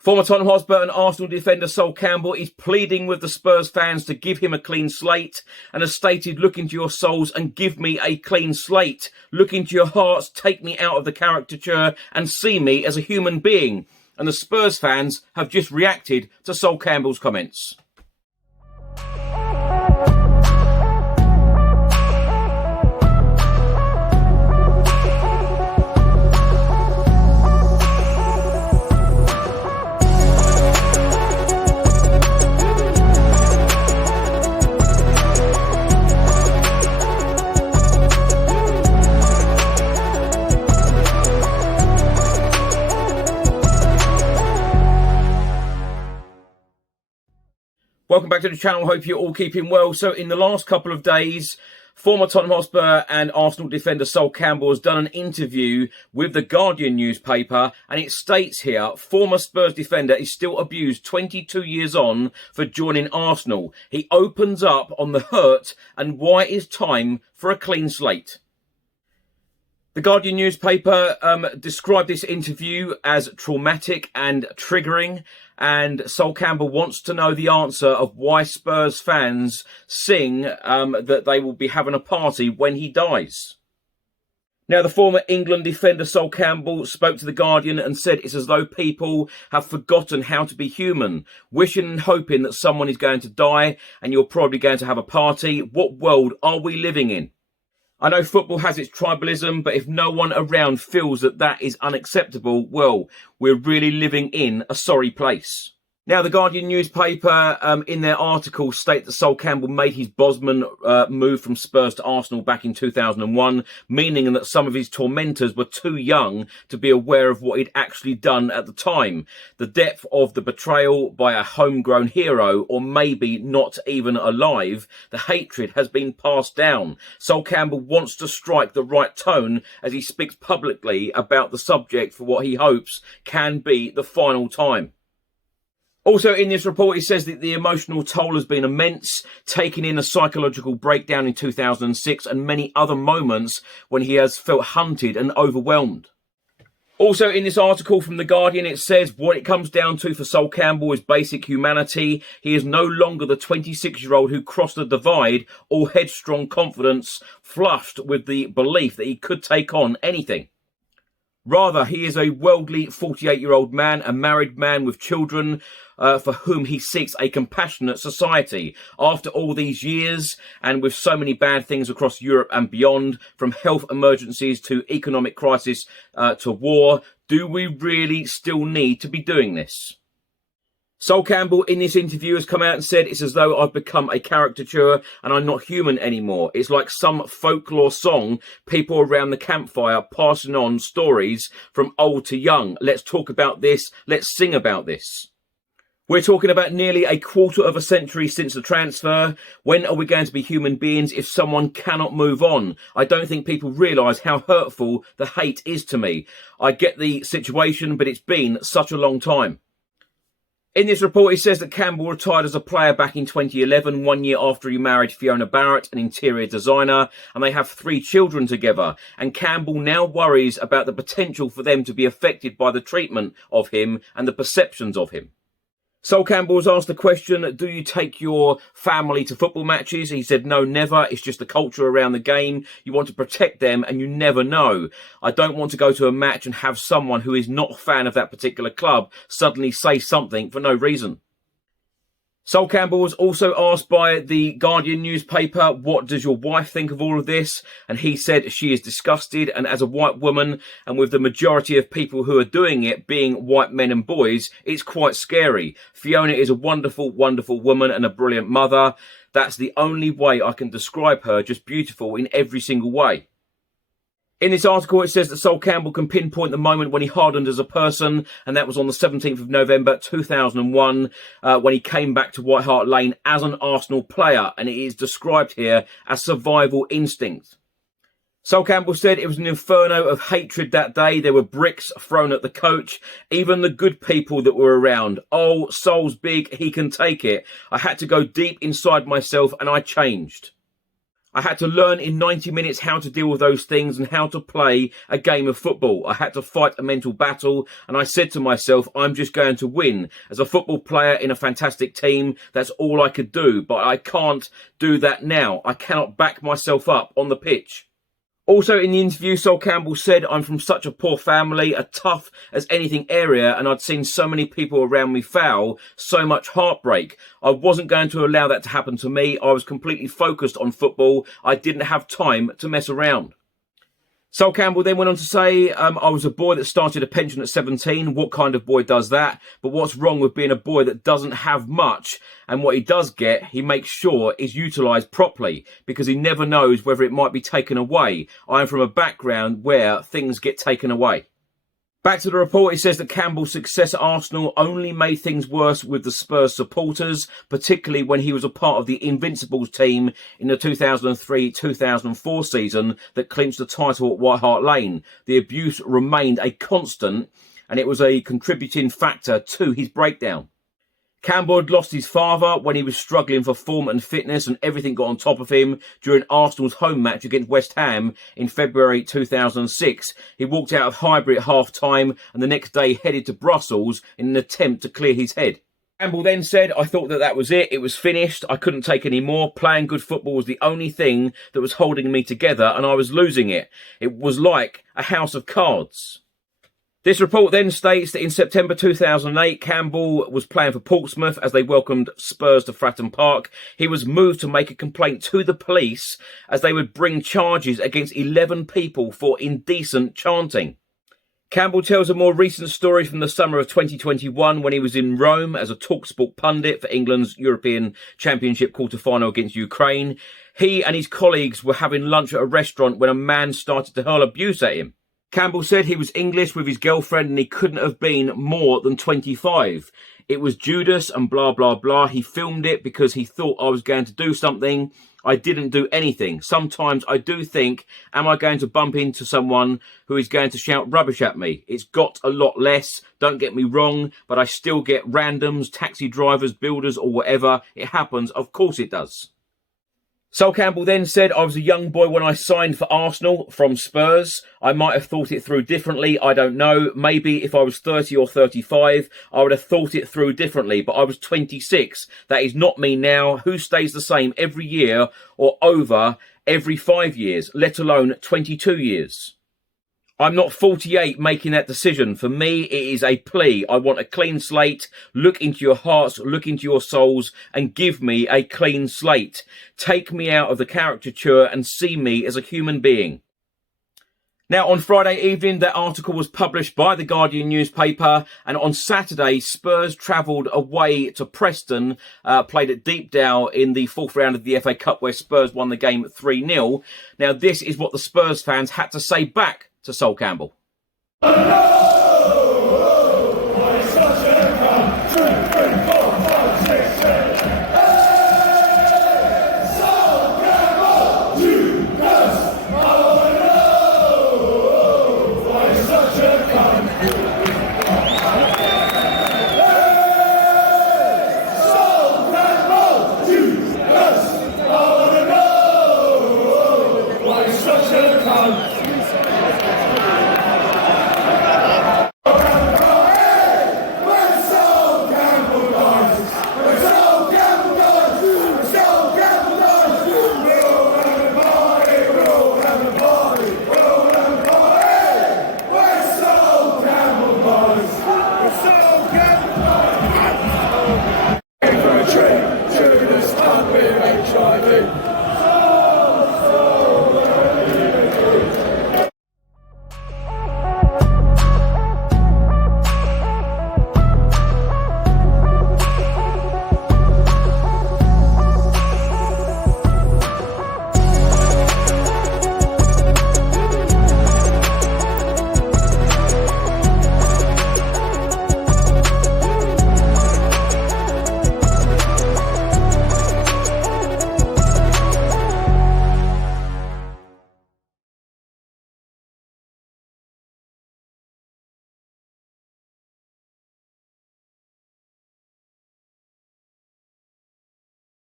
Former Tottenham Hotspur and Arsenal defender Sol Campbell is pleading with the Spurs fans to give him a clean slate and has stated, "Look into your souls and give me a clean slate. Look into your hearts, take me out of the caricature and see me as a human being." And the Spurs fans have just reacted to Sol Campbell's comments. Welcome back to the channel. Hope you're all keeping well. So in the last couple of days, former Tottenham Hotspur and Arsenal defender Sol Campbell has done an interview with the Guardian newspaper, and it states here, former Spurs defender is still abused 22 years on for joining Arsenal. He opens up on the hurt and why it's time for a clean slate. The Guardian newspaper described this interview as traumatic and triggering, and Sol Campbell wants to know the answer of why Spurs fans sing that they will be having a party when he dies. Now, the former England defender Sol Campbell spoke to The Guardian and said it's as though people have forgotten how to be human, wishing and hoping that someone is going to die and you're probably going to have a party. What world are we living in? I know football has its tribalism, but if no one around feels that that is unacceptable, well, we're really living in a sorry place. Now, the Guardian newspaper, in their article, state that Sol Campbell made his Bosman move from Spurs to Arsenal back in 2001, meaning that some of his tormentors were too young to be aware of what he'd actually done at the time. The depth of the betrayal by a homegrown hero, or maybe not even alive, the hatred has been passed down. Sol Campbell wants to strike the right tone as he speaks publicly about the subject for what he hopes can be the final time. Also in this report, it says that the emotional toll has been immense, taking in a psychological breakdown in 2006 and many other moments when he has felt hunted and overwhelmed. Also in this article from The Guardian, it says what it comes down to for Sol Campbell is basic humanity. He is no longer the 26-year-old who crossed the divide, all headstrong confidence, flushed with the belief that he could take on anything. Rather, he is a worldly 48-year-old man, a married man with children, for whom he seeks a compassionate society. After all these years, and with so many bad things across Europe and beyond, from health emergencies to economic crisis to war, do we really still need to be doing this? Sol Campbell in this interview has come out and said, it's as though I've become a caricature and I'm not human anymore. It's like some folklore song, people around the campfire passing on stories from old to young. Let's talk about this. Let's sing about this. We're talking about nearly a quarter of a century since the transfer. When are we going to be human beings if someone cannot move on? I don't think people realise how hurtful the hate is to me. I get the situation, but it's been such a long time. In this report, it says that Campbell retired as a player back in 2011, 1 year after he married Fiona Barrett, an interior designer, and they have 3 children together. And Campbell now worries about the potential for them to be affected by the treatment of him and the perceptions of him. Sol Campbell was asked the question, do you take your family to football matches? He said, no, never. It's just the culture around the game. You want to protect them and you never know. I don't want to go to a match and have someone who is not a fan of that particular club suddenly say something for no reason. Sol Campbell was also asked by the Guardian newspaper, what does your wife think of all of this? And he said she is disgusted, and as a white woman, and with the majority of people who are doing it being white men and boys, it's quite scary. Fiona is a wonderful, wonderful woman and a brilliant mother. That's the only way I can describe her, just beautiful in every single way. In this article, it says that Sol Campbell can pinpoint the moment when he hardened as a person, and that was on the 17th of November 2001, when he came back to White Hart Lane as an Arsenal player, and it is described here as survival instinct. Sol Campbell said it was an inferno of hatred that day. There were bricks thrown at the coach, even the good people that were around. Oh, Sol's big, he can take it. I had to go deep inside myself and I changed. I had to learn in 90 minutes how to deal with those things and how to play a game of football. I had to fight a mental battle, and I said to myself, I'm just going to win. As a football player in a fantastic team, that's all I could do, but I can't do that now. I cannot back myself up on the pitch. Also in the interview, Sol Campbell said, I'm from such a poor family, a tough as anything area, and I'd seen so many people around me foul, so much heartbreak. I wasn't going to allow that to happen to me. I was completely focused on football. I didn't have time to mess around. Sol Campbell then went on to say, I was a boy that started a pension at 17. What kind of boy does that? But what's wrong with being a boy that doesn't have much? And what he does get, he makes sure is utilised properly, because he never knows whether it might be taken away. I am from a background where things get taken away. Back to the report, it says that Campbell's success at Arsenal only made things worse with the Spurs supporters, particularly when he was a part of the Invincibles team in the 2003-2004 season that clinched the title at White Hart Lane. The abuse remained a constant, and it was a contributing factor to his breakdown. Campbell had lost his father when he was struggling for form and fitness, and everything got on top of him during Arsenal's home match against West Ham in February 2006. He walked out of Highbury at half-time and the next day headed to Brussels in an attempt to clear his head. Campbell then said, I thought that was it. It was finished. I couldn't take any more. Playing good football was the only thing that was holding me together, and I was losing it. It was like a house of cards. This report then states that in September 2008, Campbell was playing for Portsmouth as they welcomed Spurs to Fratton Park. He was moved to make a complaint to the police as they would bring charges against 11 people for indecent chanting. Campbell tells a more recent story from the summer of 2021 when he was in Rome as a TalkSport pundit for England's European Championship quarter-final against Ukraine. He and his colleagues were having lunch at a restaurant when a man started to hurl abuse at him. Campbell said he was English with his girlfriend and he couldn't have been more than 25. It was Judas and blah, blah, blah. He filmed it because he thought I was going to do something. I didn't do anything. Sometimes I do think, am I going to bump into someone who is going to shout rubbish at me? It's got a lot less, don't get me wrong, but I still get randoms, taxi drivers, builders or whatever. It happens, of course it does. Sol Campbell then said, I was a young boy when I signed for Arsenal from Spurs. I might have thought it through differently. I don't know. Maybe if I was 30 or 35, I would have thought it through differently. But I was 26. That is not me now. Who stays the same every year or over every 5 years, let alone 22 years? I'm not 48 making that decision. For me, it is a plea. I want a clean slate. Look into your hearts, look into your souls, and give me a clean slate. Take me out of the caricature and see me as a human being. Now, on Friday evening, that article was published by the Guardian newspaper, and on Saturday, Spurs travelled away to Preston, played at Deepdale in the fourth round of the FA Cup, where Spurs won the game 3-0. Now, this is what the Spurs fans had to say back to Sol Campbell.